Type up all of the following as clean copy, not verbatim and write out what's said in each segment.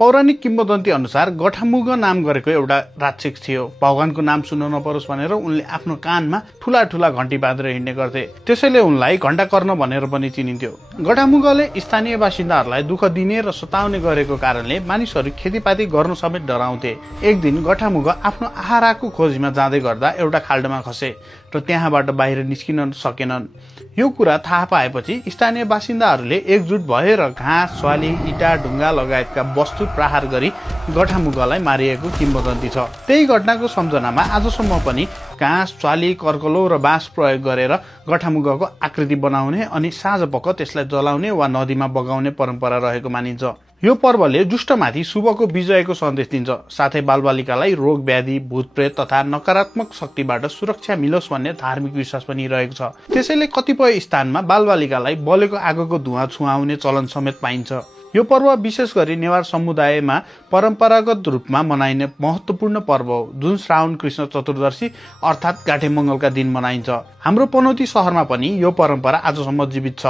पौराणिक किम्वदन्ती अनुसार गठामुग नाम गरेको एउटा राक्षस थियो। भगवानको नाम सुन्न नपरोस् भनेर उनले आफ्नो कानमा ठूला ठूला घण्टी बाँधेर हिँड्ने गर्थे। त्यसैले उनलाई घण्टाकर्ण भनेर पनि चिनिन्थ्यो। गठामुगले स्थानीय बासिन्दाहरूलाई दुःख दिने र सताउने गरेको कारणले मानिसहरू खेतीपाती गर्न समेत डराउँथे। एक दिन गठामुग आफ्नो आहाराको खोजीमा जाँदै गर्दा एउटा खाल्डोमा खसे र त्यहाँबाट बाहिर निस्किन सकेनन्। यो कुरा थाहा पाएपछि स्थानीय बासिन्दाहरूले एकजुट भएर घाँस, स्वाली, इँटा, ढुङ्गा लगायतका वस्तु प्रहार गरी गठामुगलाई मारिएको किम्वदन्ती छ। त्यही घटनाको सम्झनामा आजसम्म पनि घाँस, स्वाली, कर्कलो र बाँस प्रयोग गरेर गठामुगको आकृति बनाउने अनि साँझपख त्यसलाई जलाउने वा नदीमा बगाउने परम्परा रहेको मानिन्छ। यो पर्वले दुष्टमाथि शुभको विजयको सन्देश दिन्छ। साथै बालबालिकालाई रोग व्याधि, भूतप्रेत तथा नकारात्मक शक्तिबाट सुरक्षा मिलोस् भन्ने धार्मिक विश्वास पनि रहेको छ। त्यसैले कतिपय स्थानमा बालबालिकालाई बलेको आगोको धुवाँ छुवाउने चलन समेत पाइन्छ। यो पर्व विशेष गरी नेवार समुदायमा परम्परागत रूपमा मनाइने महत्त्वपूर्ण पर्व हो, जुन श्रावण कृष्ण चतुर्दशी अर्थात् गाठे मङ्गलका दिन मनाइन्छ। हाम्रो पनौती सहरमा पनि यो परम्परा आजसम्म जीवित छ।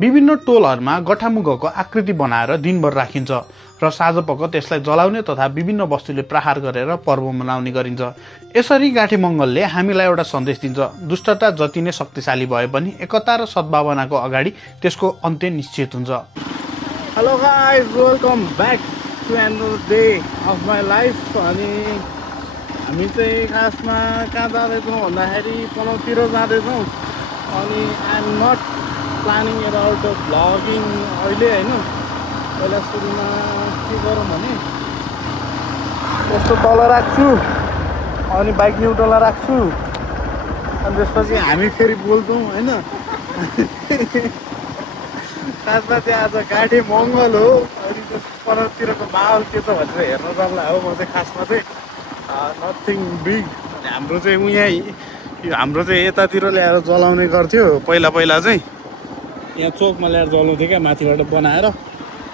विभिन्न टोलहरूमा गठामुगको आकृति बनाएर दिनभर राखिन्छ र साँझपख त्यसलाई जलाउने तथा विभिन्न वस्तुले प्रहार गरेर पर्व मनाउने गरिन्छ। यसरी गाठे मङ्गलले हामीलाई एउटा सन्देश दिन्छ, दुष्टता जति नै शक्तिशाली भए पनि एकता र सद्भावनाको अगाडि त्यसको अन्त्य निश्चित हुन्छ। Hello guys, welcome back to another day of my life. अनि हामी चाहिँ खासमा कहाँ जाँदैछौँ भन्दाखेरि पनौतिर जाँदैछौँ। अनि I am not planning about vlogging अहिले होइन। पहिला सुरुमा के गरौँ भने यस्तो तल राख्छु अनि बाइक न्युट्रलमा राख्छु अनि त्यसपछि हामी फेरि बोल्छौँ होइन। खासमा चाहिँ आज गाठे मङ्गल हो। अनि त्यस परतिरको माहौल के छ भनेर हेर्न जाउँला हो। म चाहिँ खासमा चाहिँ नथिङ बिग। हाम्रो चाहिँ हाम्रो चाहिँ यतातिर ल्याएर जलाउने गर्थ्यो पहिला चाहिँ। यहाँ चोकमा ल्याएर जलाउँथ्यो क्या, माथिबाट बनाएर।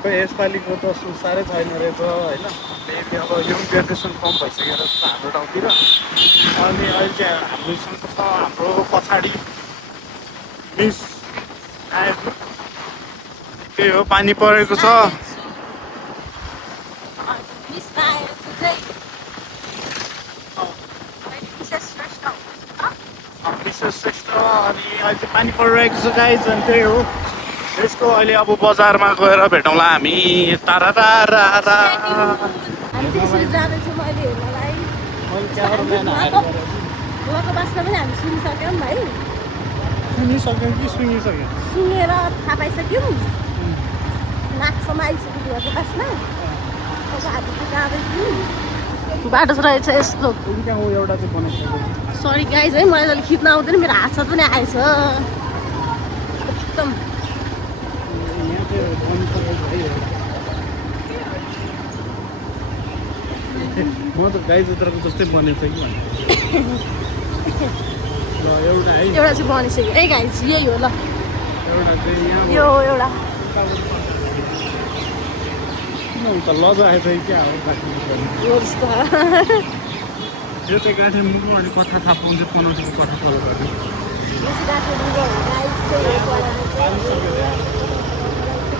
खै यसपालिको त साह्रै छैन रहेछ होइन। फेरि अब यङ जेनेरेसन कम भइसकेर हाम्रो ठाउँतिर। अनि अहिले चाहिँ हामीसँग छ हाम्रो पछाडि मिस आएको, त्यही हो पानी परेको छ। विशेष श्रेष्ठ अनि अहिले चाहिँ पानी परिरहेको छ गाइज। अनि त्यही हो यसको अहिले अब बजारमा गएर भेटौँला हामी। तारा सुनिसक्यो कि सुनिसक्यो? सुनेर थाहा पाइसक्यौँ, नाकसम्म आइसक्यो घरको पासमा। बाटो रहेछ यस्तो। एउटा चाहिँ बनाइसक्यो। सरी गाइज है, मलाई अहिले खिच्न आउँदैन, मेरो हात पनि आएछ एकदम। म त गाई जत्राको जस्तै बनेछ कि भने ल एउटा है, एउटा चाहिँ बनिसक्यो है गाइज। यही हो ल, एउटा चाहिँ यहाँ यो एउटा त लज आएछ क्या हो। यो चाहिँ गाठे मुगो अनि कथा थाप्नु चाहिँ पनौतीको कथा फलो गर्नु।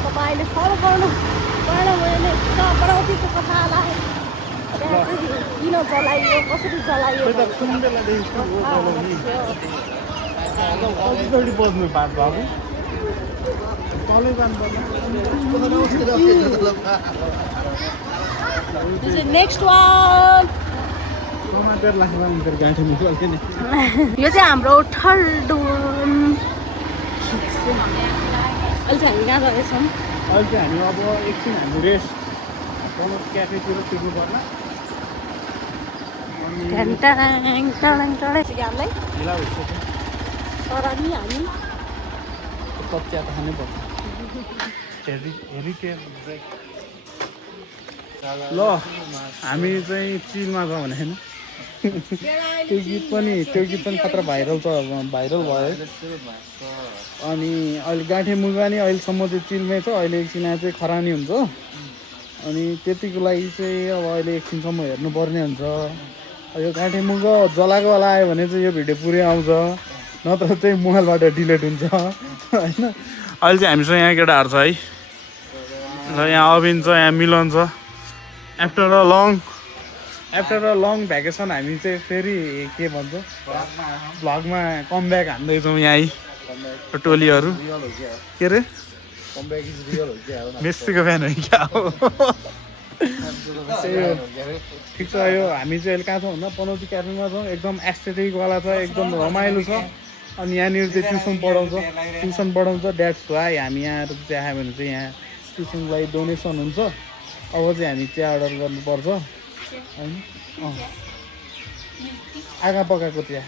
तपाईँले फलो गर्नु पनौतीको कथालाई किन जलाइयो, कसरी जलाइयो, कुन बेलादेखि कतिचोटि बज्नु पाठ बाबु तलै जानुपर्ने। Next one. गाठे मुगो यो चाहिँ हाम्रो ठल्डुन। अहिले चाहिँ हामी कहाँ जाँदैछौँ? अहिले चाहिँ हामी अब एकछिन हामी रेस्ट पनौत क्याफेतिर पुग्नु पर्ला। हामीलाई ढिला भइसक्यो तर नि हामी कप चिया त खानै पर्छ। Heritage break. ल हामी चाहिँ चिलमा छौँ भने होइन। त्यो गीत पनि खतरा भाइरल भयो। अनि अहिले गाठे मुगा नि अहिलेसम्म चाहिँ चिलमै छ। अहिले एकछिन चाहिँ खरानी हुन्छ। अनि त्यतिको लागि चाहिँ अब अहिले एकछिनसम्म हेर्नुपर्ने हुन्छ। यो गाठे मुगा जलाएको वाला आयो भने चाहिँ यो भिडियो पुरै आउँछ, नत्र चाहिँ मोबाइलबाट डिलिट हुन्छ होइन। अहिले चाहिँ हामीसँग यहाँ केटाहरू छ है। र यहाँ अभिन छ, यहाँ मिलन छ। आफ्टर अ लङ भ्याकेसन हामी चाहिँ फेरि के भन्छ भ्लगमा कमब्याक हान्दैछौँ यहाँ टोलीहरू के अरे मेस्सीको फ्यान हो क्या हो त्यही हो ठिक छ यो हामी चाहिँ अहिले कहाँ छौँ भन्दा पनौती क्याफेमा छौँ एकदम एस्थेटिकवाला छ एकदम रमाइलो छ अनि यहाँनिर चाहिँ ट्युसन पढाउँछ द्याट्स वाइ हामी यहाँ चाहिँ आयो भने चाहिँ यहाँ ट्युसनलाई डोनेसन हुन्छ अब चाहिँ हामी चिया अर्डर गर्नुपर्छ होइन आगा पकाएको चिया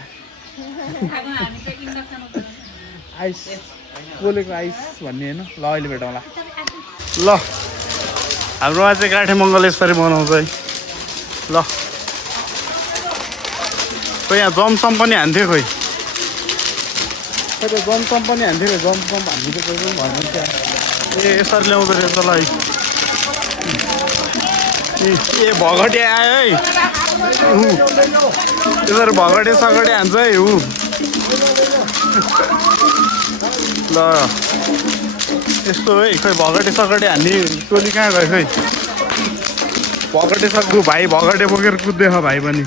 आइस बोलेको आइस भन्ने होइन ल अहिले भेटौँला ल हाम्रोमा चाहिँ काठे मङ्गल यसरी बनाउँछ है ल खोइ यहाँ जमसम पनि हान्थ्यो खोइ त जमसम पनि हान्थ्यो जमसम हान्नु चाहिँ कोही पनि भएन क्या ए यसरी ल्याउँदो रहेछ ल ए भगटे आयो है यसरी भगटे सगटे हान्छ है ल यस्तो है खोइ भगटे सगटे हान्ने टोली कहाँ गयो खोइ भगटे सक्दु भाइ भगटे बोकेर कुद्दै छ भाइ पनि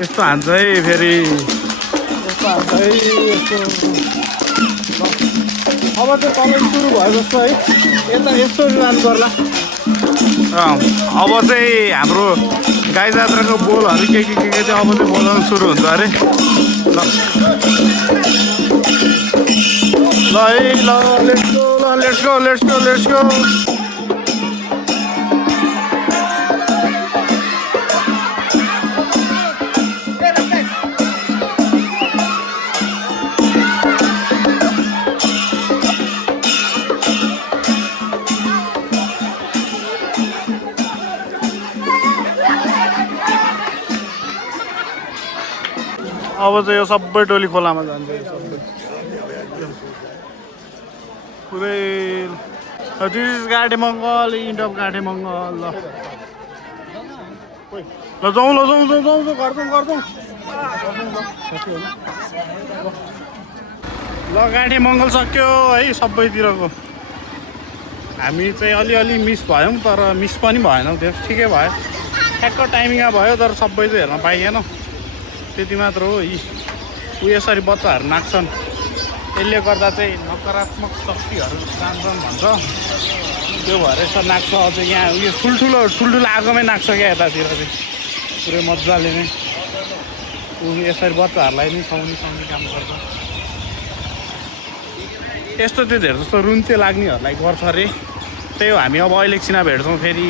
यस्तो हान्छ है फेरि यस्तो हान्छ है यस्तो अब चाहिँ तपाईँ सुरु भयो जस्तो है यता यस्तो जानु पर्ला अब चाहिँ हाम्रो गाई जात्राको बोलहरू के चाहिँ अब चाहिँ बोलाउनु सुरु हुन्छ अरे ल है ल लेट्स गो अब चाहिँ यो सबै टोली खोलामा जान्छ यो सबै पुरै this is Gade Mangal end of गाडे मङ्गल ल जाउँ गर्छौँ ल गाडे मङ्गल सक्यो है सबैतिरको हामी चाहिँ अलिअलि मिस भयौँ तर मिस पनि भएनौँ त्यो ठिकै भयो ठ्याक्क टाइमिङमा भयो तर सबै चाहिँ हेर्न पाइएन त्यति मात्र हो ऊ यसरी बच्चाहरू नाच्छन् यसले गर्दा चाहिँ नकारात्मक शक्तिहरू जान्छन् भन्छ त्यो भएर यसो नाच्छ अझ यहाँ उयो ठुल्ठुलो आगोमै नाच्छ क्या यतातिर चाहिँ पुरै मजाले नै ऊ यसरी बच्चाहरूलाई नै सुहाउने काम गर्छ यस्तो त्यो धेरै जस्तो रुन्चे लाग्नेहरूलाई गर्छ अरे त्यही हो हामी अब अहिले एकछिन भेट्छौँ फेरि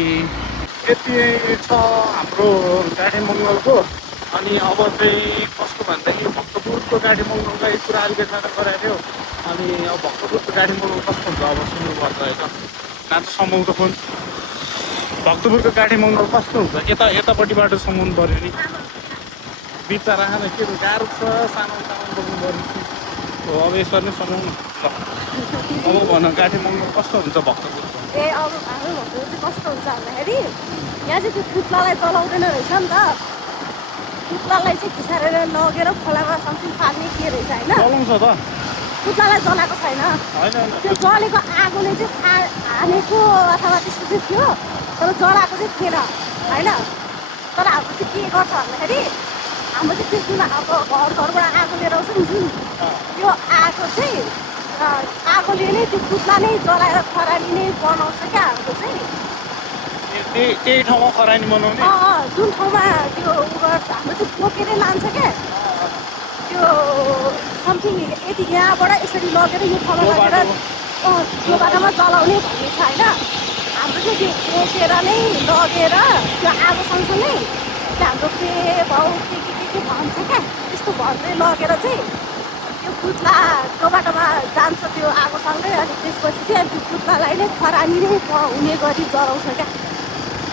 यति छ हाम्रो गाडे मङ्गलको अनि अब चाहिँ कस्तो भन्दाखेरि भक्तपुरको गाडी मङ्गलको एक कुरा अलिकति मात्र गराएको थियो अनि अब भक्तपुरको गाडी मङ्गल कस्तो हुन्छ अब सुन्नुपर्छ होइन न त समाउँदो फोन भक्तपुरको गाडी मङ्गल कस्तो हुन्छ यतापट्टिबाट समाउनु पऱ्यो नि बिचरा खान के गाह्रो छ सामान बोक्नु पऱ्यो हो अब यसरी नै समाउनु ल अब भन गाडी मङ्गल कस्तो हुन्छ भक्तपुरको ए अब हाम्रो भक्तपुर चाहिँ कस्तो हुन्छ भन्दाखेरि यहाँ चाहिँ त्यो पुत्लालाई चलाउँदैन रहेछ नि त पुत्लालाई चाहिँ घिसारेर लगेर खोलामा समथिङ फाल्ने के रहेछ होइन चलाउँछ त पुत्लालाई जलाएको छैन त्यो जलेको आगोले चाहिँ हानेको अथवा त्यस्तो चाहिँ थियो तर जलाएको चाहिँ थिएन होइन तर हाम्रो चाहिँ के गर्छ भन्दाखेरि हाम्रो चाहिँ त्यो जुन अब घरबाट आगो लिएर आउँछ नि जुन त्यो आगो चाहिँ आगोले नै त्यो पुत्ला नै जलाएर खरानी नै बनाउँछ क्या हाम्रो चाहिँ त्यही ठाउँमा खरानी बनाउने जुन ठाउँमा त्यो हाम्रो चाहिँ बोकेरै लान्छ क्या त्यो समथिङ यति यहाँबाट यसरी लगेर यो ठाउँमा लगेर त्यो बाटोमा जलाउने भन्ने छ होइन हाम्रो चाहिँ त्यो बोकेर नै लगेर त्यो आगो सँगसँगै त्यो हाम्रो पे भाउ के भन्छ क्या त्यस्तो भन्दै लगेर चाहिँ त्यो पुत्ला त्यो बाटोमा जान्छ त्यो आगोसँगै अनि त्यसपछि चाहिँ त्यो पुत्लालाई नै खरानी नै हुने गरी जलाउँछ क्या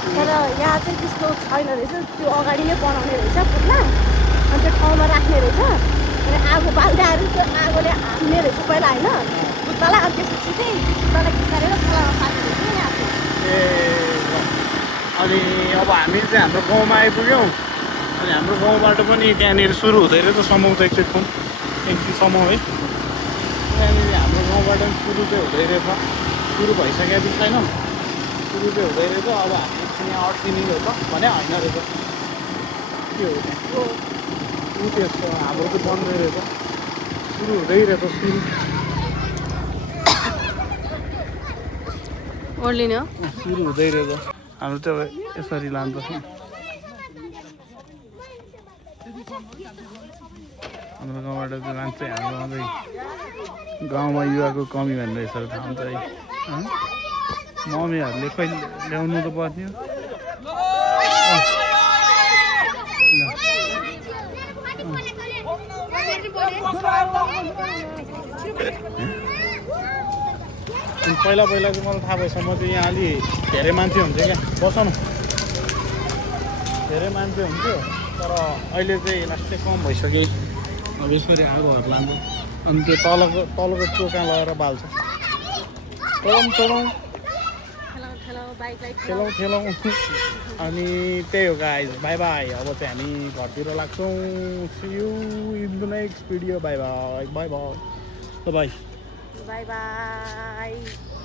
तर यहाँ चाहिँ त्यस्तो छैन रहेछ त्यो अगाडि नै बनाउने रहेछ पुत्ला अनि त्यो ठाउँमा राख्ने रहेछ अनि आगो बाल्दै आएर त्यो आगोले हान्ने रहेछ पहिला होइन पुत्लालाई अनि त्यसपछि चाहिँ पुत्लालाई घिसारेर खोलामा फाल्ने रहेछ यहाँ ए अनि अब हामी चाहिँ हाम्रो गाउँमा आइपुग्यौँ अनि हाम्रो गाउँबाट पनि त्यहाँनिर सुरु हुँदै रहेछ समाउँछ एकचोटि समाउ है त्यहाँनिर हाम्रो गाउँबाट पनि सुरु चाहिँ हुँदै रहेछ सुरु भइसकेको छैन सुरु चाहिँ हुँदै रहेछ अब हामी एकछिन यहाँ अड्किने हो त भने होइन रहेछ के हो त्यहाँ ऊ त्यस्तो हाम्रो चाहिँ बन्दै रहेछ सुरु हुँदै रहेछ सुरु ओर्लिने हो सुरु हुँदै रहेछ हाम्रो चाहिँ अब यसरी लानुपर्छ हाम्रो गाउँबाट चाहिँ मान्छे हाम्रो आउँदै गाउँमा युवाको कमी भन्ने रहेछ थाहा हुन्छ है मम्मीहरूले खोइ ल्याउनु त पर्थ्यो पहिला पहिला चाहिँ मलाई थाहा भएसम्म चाहिँ यहाँ अलि धेरै मान्छे हुन्थ्यो क्या बस न धेरै मान्छे हुन्थ्यो तर अहिले चाहिँ लास्टै कम भइसक्यो अब यसरी आगोहरू लान्छ अनि त्यो तलको चोका लगाएर बाल्छ खेलौँ अनि त्यही हो गाइज बाई बाई अब चाहिँ हामी घरतिर लाग्छौँ see you in the next video bye bye bye bye bye bye by